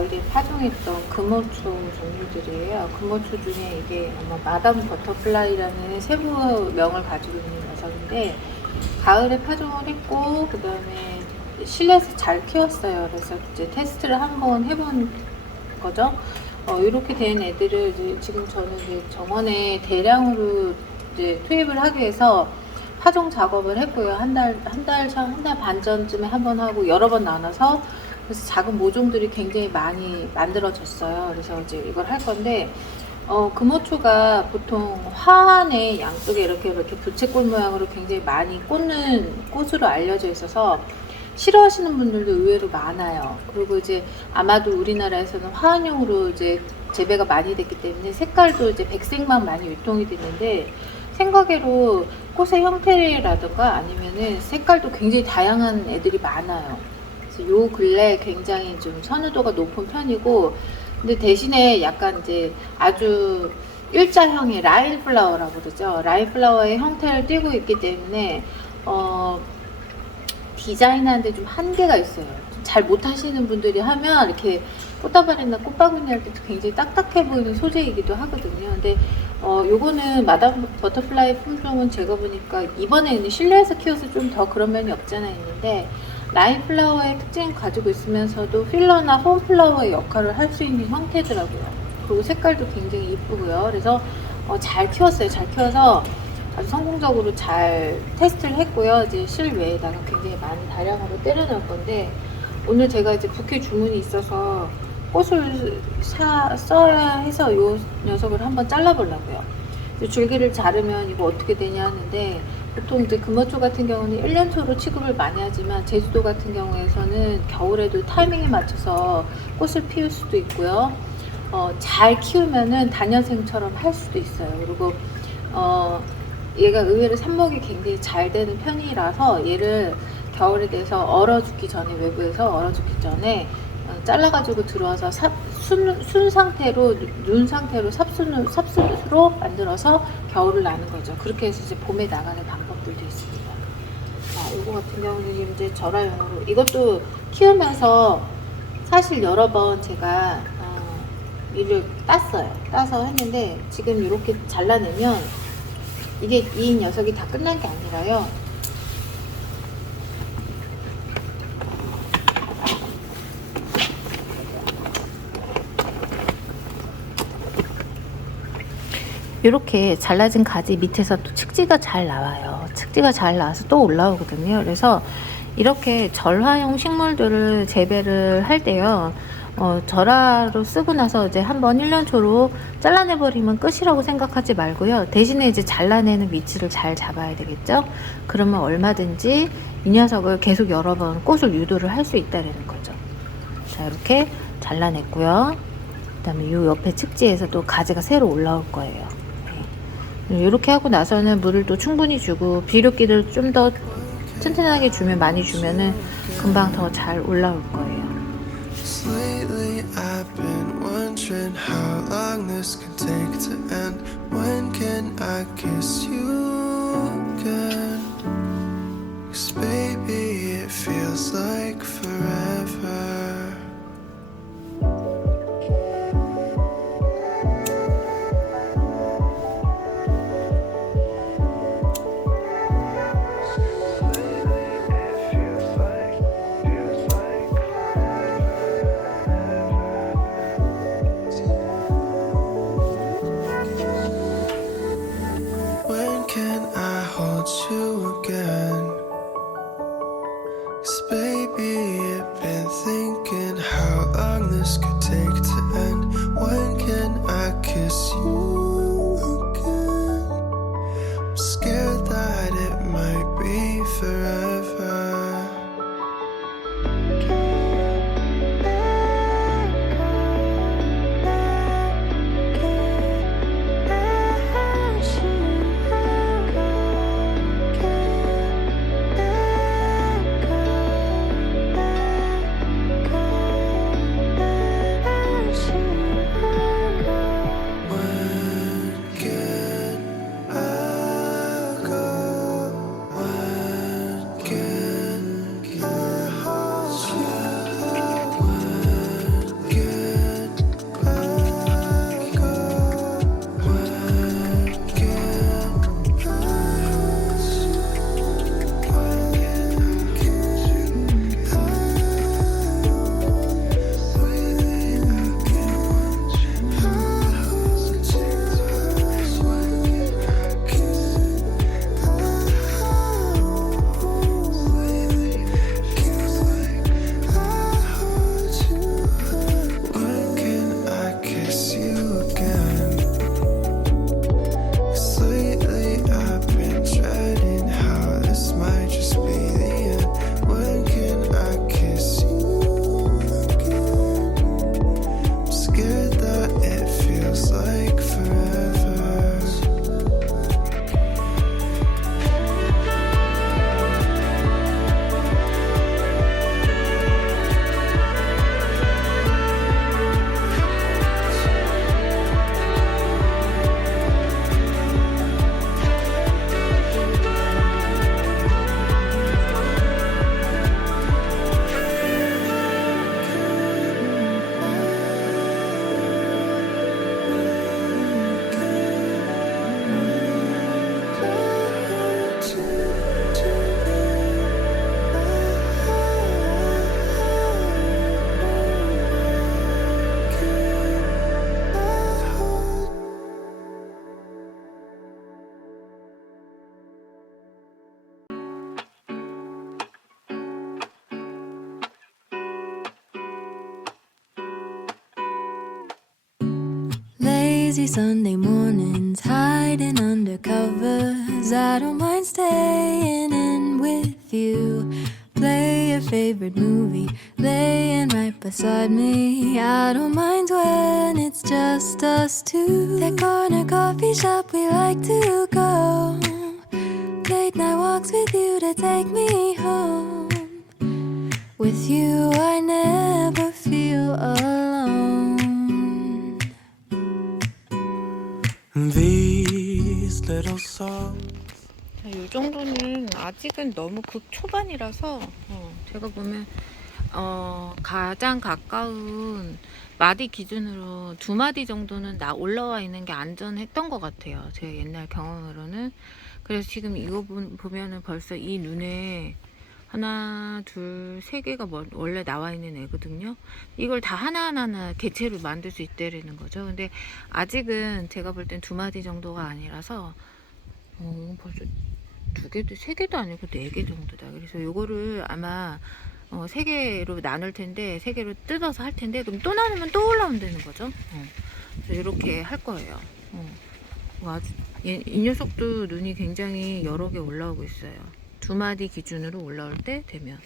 가을에 파종했던 금어초 종류들이에요. 금어초 중에 이게 아마 마담 버터플라이라는 세부명을 가지고 있는 녀석인데, 가을에 파종을 했고 그 다음에 실내에서 잘 키웠어요. 그래서 이제 테스트를 한번 해본 거죠. 이렇게 된 애들을 이제 지금 저는 이제 정원에 대량으로 이제 투입을 하기 위해서 파종 작업을 했고요. 한 달 반 전쯤에 한 번 하고 여러 번 나눠서, 그래서 작은 모종들이 굉장히 많이 만들어졌어요. 그래서 이제 이걸 할 건데, 금어초가 보통 화환의 양쪽에 이렇게 부채꼴 모양으로 굉장히 많이 꽂는 꽃으로 알려져 있어서 싫어하시는 분들도 의외로 많아요. 그리고 이제 아마도 우리나라에서는 화환용으로 이제 재배가 많이 됐기 때문에 색깔도 이제 백색만 많이 유통이 됐는데, 생각외로 꽃의 형태라든가 아니면은 색깔도 굉장히 다양한 애들이 많아요. 그래서 요 근래 굉장히 좀 선호도가 높은 편이고, 근데 대신에 약간 이제 아주 일자형의 라인 플라워라고 그러죠. 라인 플라워의 형태를 띠고 있기 때문에 디자인하는데 좀 한계가 있어요. 잘 못하시는 분들이 하면 이렇게 꽃다발이나 꽃바구니 할 때도 굉장히 딱딱해 보이는 소재이기도 하거든요. 근데 요거는 마담 버터플라이 품종은 제가 보니까 이번에는 실내에서 키워서 좀 더 그런 면이 없잖아 있는데, 라인 플라워의 특징을 가지고 있으면서도 필러나 홈 플라워의 역할을 할 수 있는 형태더라고요. 그리고 색깔도 굉장히 이쁘고요. 그래서 잘 키웠어요. 잘 키워서 아주 성공적으로 잘 테스트를 했고요. 이제 실외에다가 굉장히 많은 다량으로 때려 넣을 건데, 오늘 제가 이제 부케 주문이 있어서 꽃을 써야 해서 이 녀석을 한번 잘라보려고요. 줄기를 자르면 이거 어떻게 되냐 하는데, 보통 이제 금어초 같은 경우는 1년 초로 취급을 많이 하지만, 제주도 같은 경우에서는 겨울에도 타이밍에 맞춰서 꽃을 피울 수도 있고요. 잘 키우면은 단연생처럼 할 수도 있어요. 그리고 얘가 의외로 삽목이 굉장히 잘 되는 편이라서, 얘를 겨울에 대해서 얼어 죽기 전에, 외부에서 얼어 죽기 전에 잘라가지고 들어와서 순 상태로, 눈 상태로 삽순으로 만들어서 겨울을 나는 거죠. 그렇게 해서 이제 봄에 나가는 방법들도 있습니다. 이거 같은 경우는 이제 절화용으로, 이것도 키우면서 사실 여러 번 제가 이를 따서 했는데, 지금 이렇게 잘라내면 이게 이 녀석이 다 끝난 게 아니라요. 이렇게 잘라진 가지 밑에서 또 측지가 잘 나와요. 측지가 잘 나와서 또 올라오거든요. 그래서 이렇게 절화용 식물들을 재배를 할 때요, 절화로 쓰고 나서 이제 한번 1년 초로 잘라내버리면 끝이라고 생각하지 말고요. 대신에 이제 잘라내는 위치를 잘 잡아야 되겠죠. 그러면 얼마든지 이 녀석을 계속 여러 번 꽃을 유도를 할 수 있다는 거죠. 자, 이렇게 잘라냈고요. 그 다음에 이 옆에 측지에서 또 가지가 새로 올라올 거예요. 이렇게 하고 나서는 물을 또 충분히 주고, 비료기를 좀 더 튼튼하게 주면, 많이 주면은 금방 더 잘 올라올 거예요. Lately I've been wondering how long this could take to end. When can I kiss you again? 'Cause baby it feels like forever. When can lazy Sunday mornings, hiding under covers. I don't mind staying in with you. Play your favorite movie, laying right beside me. I don't mind when it's just us two. That corner coffee shop we like to go. Late night walks with you to take me home. With you I never feel alone. These little songs. 이 정도는 아직은 너무 극 초반이라서 제가 보면 가장 가까운 마디 기준으로 2마디 정도는 올라와 있는 게 안전했던 것 같아요. 제 옛날 경험으로는. 그래서 지금 이거 보면은 벌써 이 눈에 하나, 둘, 세 개가 원래 나와 있는 애거든요. 이걸 다 하나하나 개체로 만들 수 있다는 거죠. 근데 아직은 제가 볼 땐 2마디 정도가 아니라서 벌써 2개도, 3개도 아니고 4개 정도다. 그래서 요거를 아마 3개로 나눌 텐데 3개로 뜯어서 할 텐데 그럼 또 나누면 또 올라온다는 거죠. 그래서 이렇게 할 거예요. 아주 이 녀석도 눈이 굉장히 여러 개 올라오고 있어요. 2마디 기준으로 올라올 때 되면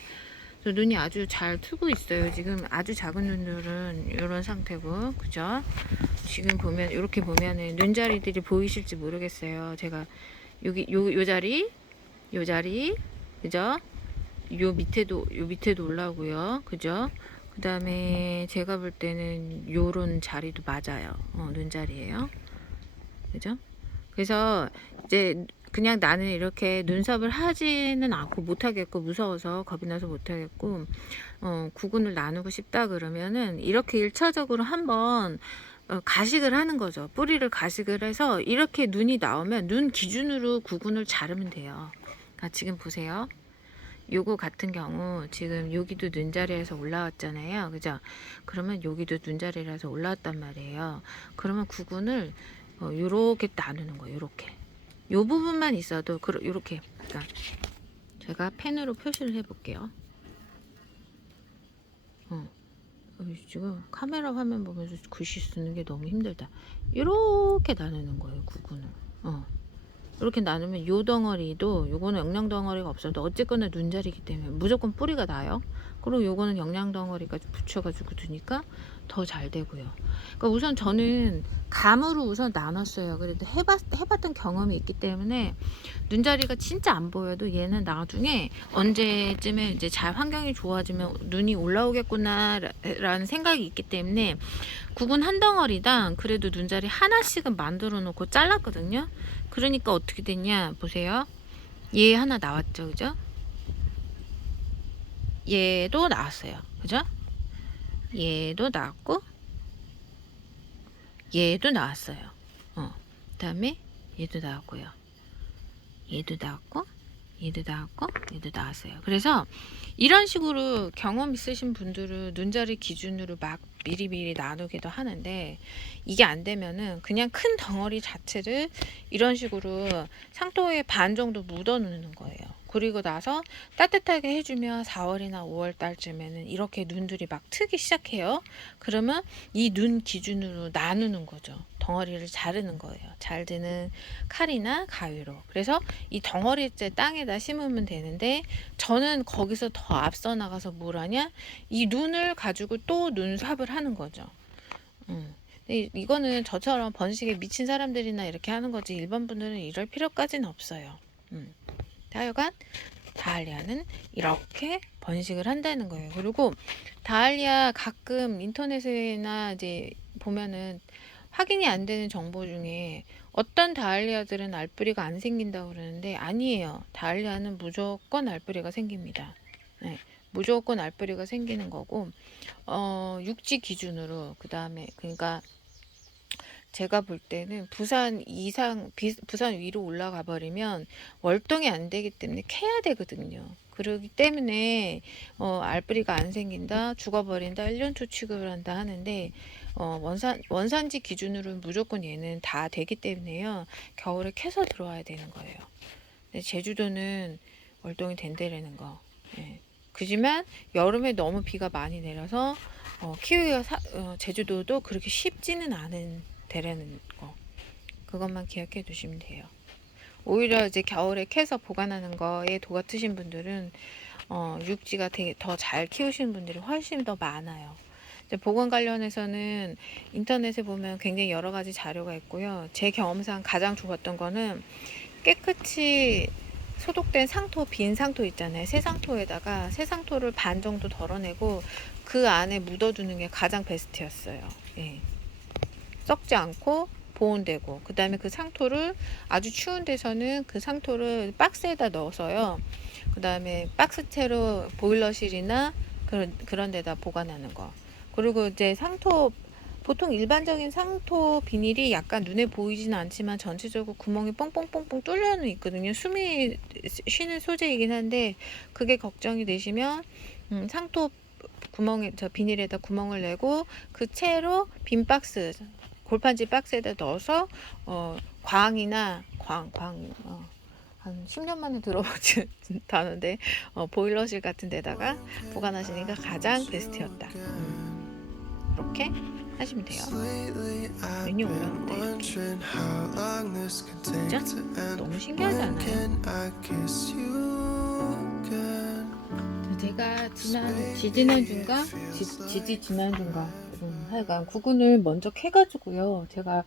눈이 아주 잘 트고 있어요. 지금 아주 작은 눈들은 이런 상태고, 그죠? 지금 보면 이렇게 보면은 눈자리들이 보이실지 모르겠어요. 제가 여기 요 자리, 그죠? 요 밑에도 올라오고요, 그죠? 그 다음에 제가 볼 때는 요런 자리도 맞아요. 눈자리예요, 그죠? 그래서 이제 그냥 나는 이렇게 눈썹을 하지는 않고 못하겠고, 무서워서 겁이 나서 못하겠고, 구근을 나누고 싶다 그러면은 이렇게 1차적으로 한번 가식을 하는 거죠. 뿌리를 가식을 해서 이렇게 눈이 나오면 눈 기준으로 구근을 자르면 돼요. 그러니까 지금 보세요. 요거 같은 경우 지금 여기도 눈자리에서 올라왔잖아요, 그죠? 그러면 여기도 눈자리라서 올라왔단 말이에요. 그러면 구근을 요렇게 나누는 거예요. 요렇게 요 부분만 있어도 요렇게, 그러니까 제가 펜으로 표시를 해 볼게요. 지금 카메라 화면 보면서 글씨 쓰는 게 너무 힘들다. 이렇게 나누는 거예요, 구근을. 이렇게 나누면 요 덩어리도, 요거는 영양 덩어리가 없어도 어쨌거나 눈자리이기 때문에 무조건 뿌리가 나요. 그리고 요거는 영양 덩어리까지 붙여가지고 두니까 더 잘 되고요. 그러니까 우선 저는 감으로 우선 나눴어요. 그래도 해봤던 경험이 있기 때문에 눈자리가 진짜 안 보여도 얘는 나중에 언제쯤에 이제 잘 환경이 좋아지면 눈이 올라오겠구나 라는 생각이 있기 때문에 구근 한 덩어리당 그래도 눈자리 하나씩은 만들어 놓고 잘랐거든요. 그러니까 어떻게 됐냐 보세요. 얘 하나 나왔죠, 그죠? 얘도 나왔어요, 그죠? 얘도 나왔고 얘도 나왔어요. 그 다음에 얘도 나왔고요. 얘도 나왔고 얘도 나왔고 얘도 나왔어요. 그래서 이런 식으로 경험 있으신 분들은 눈자리 기준으로 막 미리미리 나누기도 하는데, 이게 안 되면은 그냥 큰 덩어리 자체를 이런 식으로 상토에 반 정도 묻어 놓는 거예요. 그리고 나서 따뜻하게 해주면 4월이나 5월 달쯤에는 이렇게 눈들이 막 트기 시작해요. 그러면 이 눈 기준으로 나누는 거죠. 덩어리를 자르는 거예요. 잘 드는 칼이나 가위로. 그래서 이 덩어리째 땅에다 심으면 되는데, 저는 거기서 더 앞서 나가서 뭘 하냐, 이 눈을 가지고 또 눈삽을 하는 거죠. 근데 이거는 저처럼 번식에 미친 사람들이나 이렇게 하는 거지, 일반 분들은 이럴 필요까지는 없어요. 하여간 다알리아는 이렇게 번식을 한다는 거예요. 그리고 다알리아 가끔 인터넷이나 이제 보면은 확인이 안 되는 정보 중에 어떤 다알리아들은 알뿌리가 안 생긴다고 그러는데, 아니에요. 다알리아는 무조건 알뿌리가 생깁니다. 네, 무조건 알뿌리가 생기는 거고, 육지 기준으로, 그 다음에 그러니까 제가 볼 때는 부산 위로 올라가 버리면 월동이 안 되기 때문에 캐야 되거든요. 그러기 때문에 알뿌리가 안 생긴다, 죽어버린다, 1년초 취급을 한다 하는데, 원산지 기준으로 무조건 얘는 다 되기 때문에요. 겨울에 캐서 들어와야 되는 거예요. 근데 제주도는 월동이 된다라는 거. 예. 그지만 여름에 너무 비가 많이 내려서 키우기가 제주도도 그렇게 쉽지는 않은 되라는 거. 그것만 기억해 두시면 돼요. 오히려 이제 겨울에 캐서 보관하는 거에 도가 트신 분들은 육지가 되게 더 잘 키우시는 분들이 훨씬 더 많아요. 이제 보건 관련해서는 인터넷에 보면 굉장히 여러 가지 자료가 있고요. 제 경험상 가장 좋았던 거는 깨끗이 소독된 상토, 빈 상토 있잖아요. 새 상토에다가 새 상토를 반 정도 덜어내고 그 안에 묻어두는 게 가장 베스트였어요. 예. 썩지 않고 보온되고, 그 다음에 그 상토를 아주 추운 데서는 그 상토를 박스에다 넣어서요. 그 다음에 박스채로 보일러실이나 그런 데다 보관하는 거. 그리고 이제 상토, 보통 일반적인 상토 비닐이 약간 눈에 보이지는 않지만 전체적으로 구멍이 뻥뻥뻥뻥 뚫려는 있거든요. 숨이 쉬는 소재이긴 한데 그게 걱정이 되시면 상토 구멍에, 저 비닐에다 구멍을 내고 그 채로 빈 박스, 골판지 박스에다 넣어서 광이나 한 10년 만에 들어보지 단어인데 보일러실 같은 데다가 보관하시니까 가장 베스트였다. 이렇게 하시면 돼요. 메뉴 올라온다. 진짜 너무 신기하지 않아요? 제가 지지난주인가 하여간 구근을 먼저 캐가지고요. 제가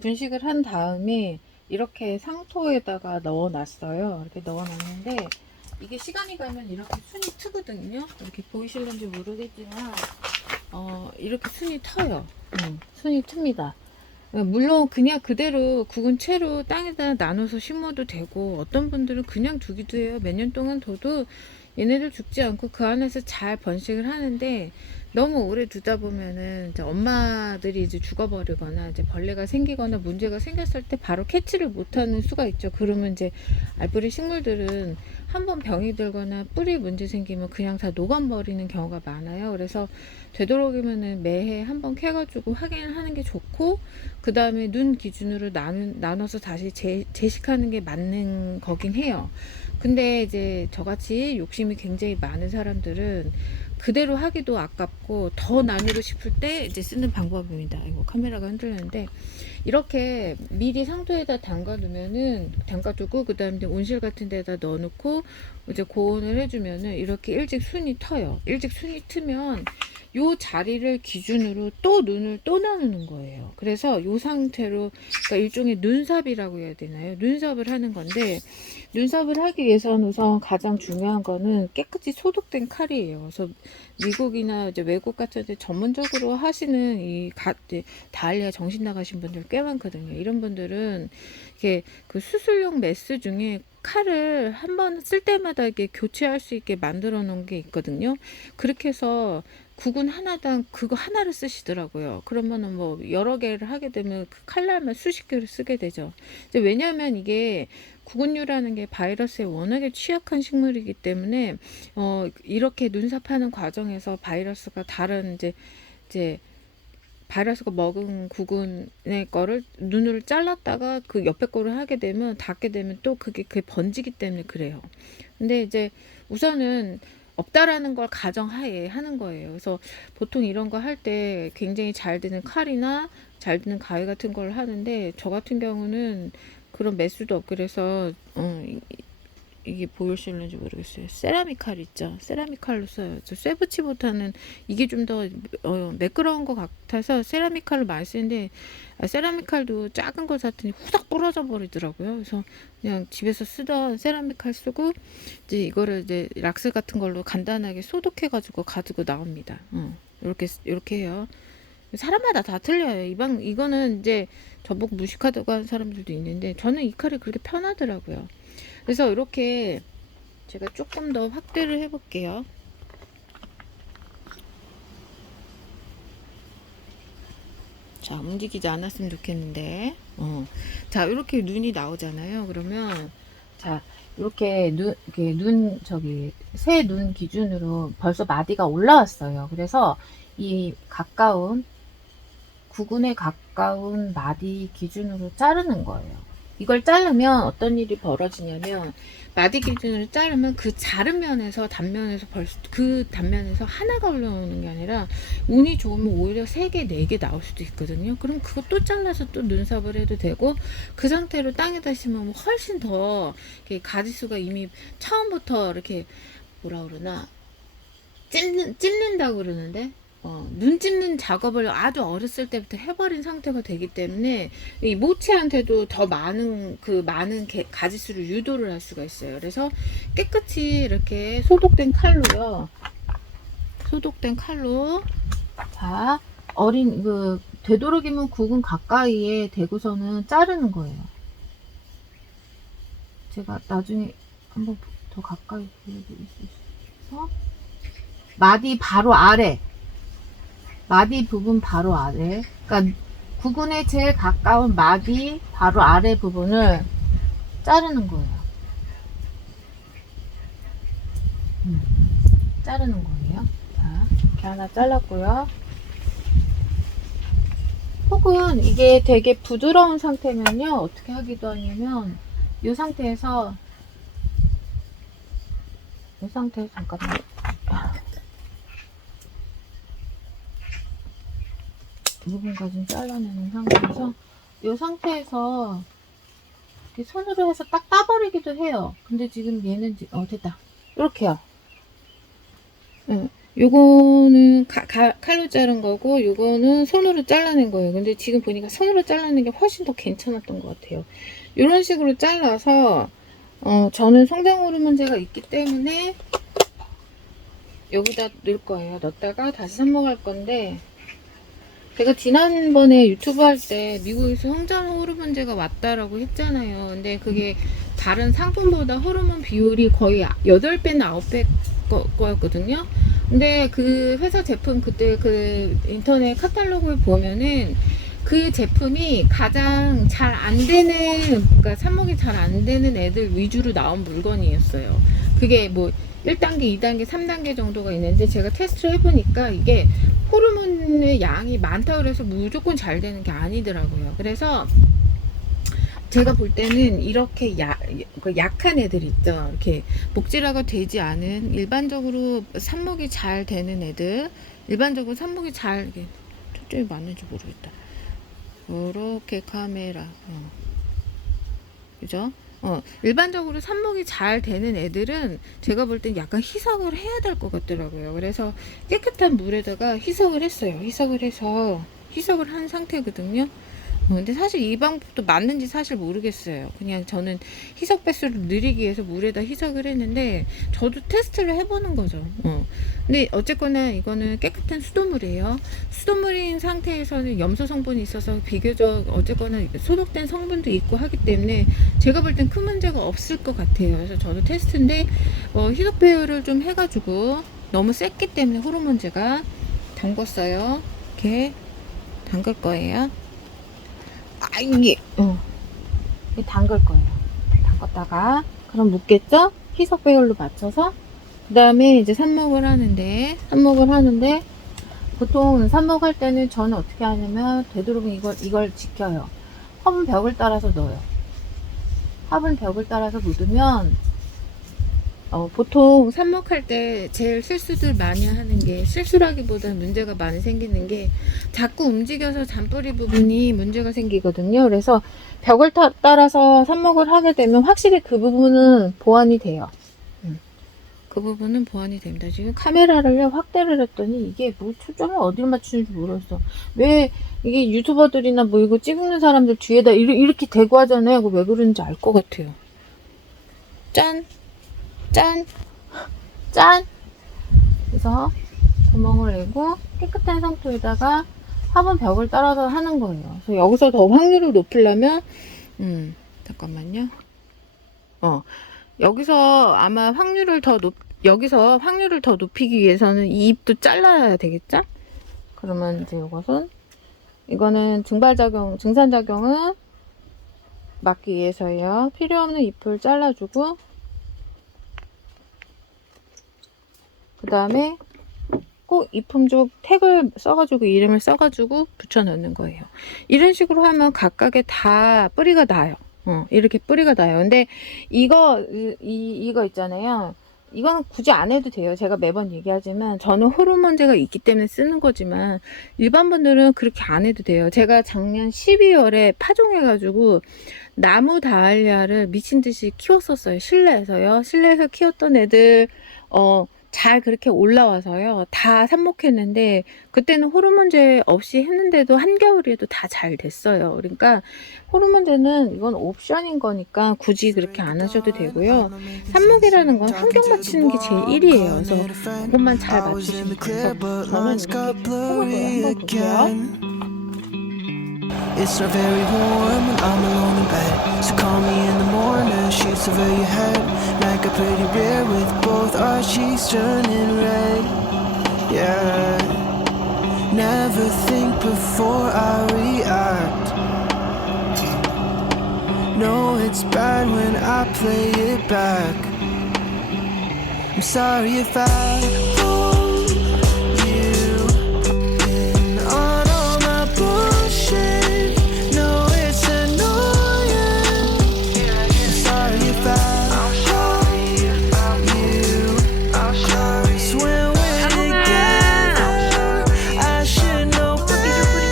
분식을 한 다음에 이렇게 상토에다가 넣어놨어요. 이렇게 넣어놨는데 이게 시간이 가면 이렇게 순이 트거든요. 이렇게 보이실는지 모르겠지만 이렇게 순이 터요. 순이 틉니다. 물론 그냥 그대로 구근 채로 땅에다 나눠서 심어도 되고 어떤 분들은 그냥 두기도 해요. 몇 년 동안 둬도 얘네들 죽지 않고 그 안에서 잘 번식을 하는데 너무 오래 두다 보면은 이제 엄마들이 이제 죽어버리거나 이제 벌레가 생기거나 문제가 생겼을 때 바로 캐치를 못하는 수가 있죠. 그러면 이제 알뿌리 식물들은 한번 병이 들거나 뿌리 문제 생기면 그냥 다 녹아버리는 경우가 많아요. 그래서 되도록이면은 매해 한번 캐가지고 확인을 하는 게 좋고, 그 다음에 눈 기준으로 나눠서 다시 재식하는 게 맞는 거긴 해요. 근데 이제 저같이 욕심이 굉장히 많은 사람들은 그대로 하기도 아깝고 더 나누고 싶을 때 이제 쓰는 방법입니다. 이거 카메라가 흔들리는데 이렇게 미리 상토에다 담가두고 그 다음에 온실 같은 데다 넣어놓고 이제 고온을 해주면은 이렇게 일찍 순이 터요. 일찍 순이 트면 요 자리를 기준으로 또 눈을 또 나누는 거예요. 그래서 요 상태로, 그러니까 일종의 눈삽이라고 해야 되나요? 눈삽을 하는 건데, 눈삽을 하기 위해서는 우선 가장 중요한 거는 깨끗이 소독된 칼이에요. 그래서 미국이나 이제 외국 같은 데 전문적으로 하시는 다알리아 정신 나가신 분들 꽤 많거든요. 이런 분들은 이렇게 그 수술용 메스 중에 칼을 한 번 쓸 때마다 이렇게 교체할 수 있게 만들어 놓은 게 있거든요. 그렇게 해서 구근 하나당 그거 하나를 쓰시더라고요. 그러면은 뭐 여러 개를 하게 되면 그 칼날만 수십 개를 쓰게 되죠. 이제 왜냐하면 이게 구근류라는 게 바이러스에 워낙에 취약한 식물이기 때문에 이렇게 눈삽하는 과정에서 바이러스가 다른 이제 바이러스가 먹은 구근의 거를 눈을 잘랐다가 그 옆에 거를 하게 되면 닿게 되면 또 그게 번지기 때문에 그래요. 근데 이제 우선은 없다라는 걸 가정하에 하는 거예요. 그래서 보통 이런 거 할 때 굉장히 잘 되는 칼이나 잘 되는 가위 같은 걸 하는데 저 같은 경우는 그런 매수도 없고 그래서 이게 보이실는지 모르겠어요. 세라믹 칼 있죠. 세라믹 칼로 써요. 저 쇠붙이보다는 이게 좀 더 매끄러운 것 같아서 세라믹 칼로 많이 쓰는데 세라믹 칼도 작은 걸 샀더니 후닥 부러져 버리더라고요. 그래서 그냥 집에서 쓰던 세라믹 칼 쓰고 이제 이거를 이제 락스 같은 걸로 간단하게 소독해 가지고 나옵니다. 이렇게 해요. 사람마다 다 틀려요. 이거는 이제 저보고 무식하다고 하는 사람들도 있는데 저는 이 칼이 그렇게 편하더라고요. 그래서 이렇게 제가 조금 더 확대를 해볼게요. 자, 움직이지 않았으면 좋겠는데. 자, 이렇게 눈이 나오잖아요. 그러면 자, 이렇게 새 눈 기준으로 벌써 마디가 올라왔어요. 그래서 이 구근에 가까운 마디 기준으로 자르는 거예요. 이걸 자르면 어떤 일이 벌어지냐면, 마디 기준으로 자르면 그 자른 면에서 단면에서 벌써 그 단면에서 하나가 올라오는 게 아니라 운이 좋으면 오히려 3개, 4개 나올 수도 있거든요. 그럼 그거 또 잘라서 또 눈썹을 해도 되고, 그 상태로 땅에다 심으면 훨씬 더 이렇게 가지수가 이미 처음부터 이렇게 뭐라 그러나 찝는다고 그러는데, 눈 찝는 작업을 아주 어렸을 때부터 해버린 상태가 되기 때문에 이 모치한테도 더 많은 가지수를 유도를 할 수가 있어요. 그래서 깨끗이 이렇게 소독된 칼로요. 소독된 칼로, 자, 되도록이면 국은 가까이에 대고서는 자르는 거예요. 제가 나중에 한번 더 가까이 보여드릴 수 있어서, 마디 바로 아래, 마디 부분 바로 아래, 그러니까 구근에 제일 가까운 마디 바로 아래 부분을 자르는 거예요. 자르는 거예요. 자, 이렇게 하나 잘랐고요. 혹은 이게 되게 부드러운 상태면요, 어떻게 하기도 하냐면, 이 상태에서 잠깐만. 부분까지 좀 잘라내는 상태에서, 이 상태에서 이렇게 손으로 해서 딱 따버리기도 해요. 근데 지금 얘는 됐다. 이렇게요. 요거는 칼로 자른 거고, 요거는 손으로 잘라낸 거예요. 근데 지금 보니까 손으로 잘라낸 게 훨씬 더 괜찮았던 것 같아요. 이런 식으로 잘라서 저는 성장 호르몬제가 있기 때문에 여기다 넣을 거예요. 넣었다가 다시 삽목할 건데, 제가 지난번에 유튜브 할 때 미국에서 성장 호르몬제가 왔다라고 했잖아요. 근데 그게 다른 상품보다 호르몬 비율이 거의 8배나 9배 거였거든요. 근데 그 회사 제품 그때 그 인터넷 카탈로그를 보면은 그 제품이 가장 잘 안 되는, 그러니까 삽목이 잘 안 되는 애들 위주로 나온 물건이었어요. 그게 뭐 1단계, 2단계, 3단계 정도가 있는데, 제가 테스트를 해보니까 이게 호르몬의 양이 많다고 해서 무조건 잘 되는 게 아니더라고요. 그래서 제가 볼 때는 이렇게 약한 애들 있죠. 이렇게 목질화가 되지 않은, 일반적으로 삽목이 잘 되는 애들, 일반적으로 삽목이 잘, 이게 초점이 맞는지 모르겠다. 이렇게 카메라, 그죠? 일반적으로 삽목이 잘 되는 애들은 제가 볼 땐 약간 희석을 해야 될 것 같더라고요. 그래서 깨끗한 물에다가 희석을 했어요. 희석을 한 상태거든요. 근데 사실 이 방법도 맞는지 사실 모르겠어요. 그냥 저는 희석 배수를 느리기 위해서 물에다 희석을 했는데, 저도 테스트를 해보는 거죠. 근데 어쨌거나 이거는 깨끗한 수돗물이에요. 수돗물인 상태에서는 염소 성분이 있어서 비교적 어쨌거나 소독된 성분도 있고 하기 때문에 제가 볼 땐 큰 문제가 없을 것 같아요. 그래서 저도 테스트인데, 희석 배율을 좀 해가지고, 너무 셌기 때문에 호르몬제가 담궜어요. 이렇게 담글 거예요. 이게 담글 거예요. 담갔다가 그럼 묻겠죠? 희석 배율로 맞춰서. 그 다음에 이제 삽목을 하는데 보통 삽목할 때는 저는 어떻게 하냐면, 되도록이면 이걸 지켜요. 화분 벽을 따라서 넣어요. 화분 벽을 따라서 묻으면, 보통 삽목할 때 제일 실수들 많이 하는 게, 실수라기보다는 문제가 많이 생기는 게, 자꾸 움직여서 잔뿌리 부분이 문제가 생기거든요. 그래서 벽을 따라서 삽목을 하게 되면 확실히 그 부분은 보완이 돼요. 그 부분은 보완이 됩니다. 지금 카메라를 확대를 했더니 이게 뭐 초점을 어디를 맞추는지 모르겠어. 왜 이게 유튜버들이나 뭐 이거 찍는 사람들 뒤에다 이렇게 대고 하잖아요. 그거 왜 그러는지 알 것 같아요. 짠! 그래서 구멍을 내고 깨끗한 상토에다가 화분 벽을 따라서 하는 거예요. 그래서 여기서 더 확률을 높이려면, 잠깐만요. 여기서 아마 여기서 확률을 더 높이기 위해서는 이 잎도 잘라야 되겠죠? 그러면 이제 이거는 증산작용은 막기 위해서예요. 필요 없는 잎을 잘라주고, 그 다음에 꼭 이품 쪽 택을 써가지고, 이름을 써가지고 붙여 넣는 거예요. 이런 식으로 하면 각각에 다 뿌리가 나요. 이렇게 뿌리가 나요. 근데 이거 있잖아요. 이건 굳이 안 해도 돼요. 제가 매번 얘기하지만 저는 호르몬제가 있기 때문에 쓰는 거지만 일반 분들은 그렇게 안 해도 돼요. 제가 작년 12월에 파종해가지고 나무 다알리아를 미친 듯이 키웠었어요. 실내에서요. 실내에서 키웠던 애들 잘 그렇게 올라와서요. 다 삽목했는데 그때는 호르몬제 없이 했는데도 한겨울에도 다 잘 됐어요. 그러니까 호르몬제는 이건 옵션인 거니까 굳이 그렇게 안 하셔도 되고요. 삽목이라는 건 환경 맞추는 게 제일 1위에요. 그래서 그것만 잘 맞추시면 돼요. 저는 이렇게 해볼게요. 한번 볼게요. It's not very warm when I'm alone in bed. So call me in the morning, sheets over your head. Like a pretty bear with both our cheeks turning red. Yeah. Never think before I react. No, it's bad when I play it back. I'm sorry if I pulled you in on all my bullshit. No, it's annoying. I'm sorry if I pulled you. 'Cause when we're together, I should know better.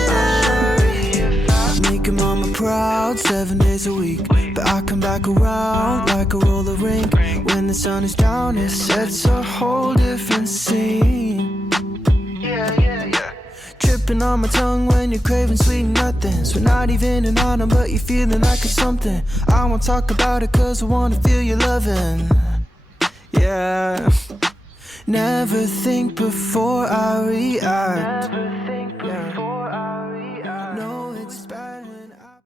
Make your mama proud 7 days a week, but I come back around like a roller rink. When the sun is down, it sets a whole different scene. Tripping on my tongue when you're craving sweet nothings. We're not even an autumn, but you're feeling like it's something. I won't talk about it 'cause I wanna feel your loving. Yeah. Never think before I react. Yeah.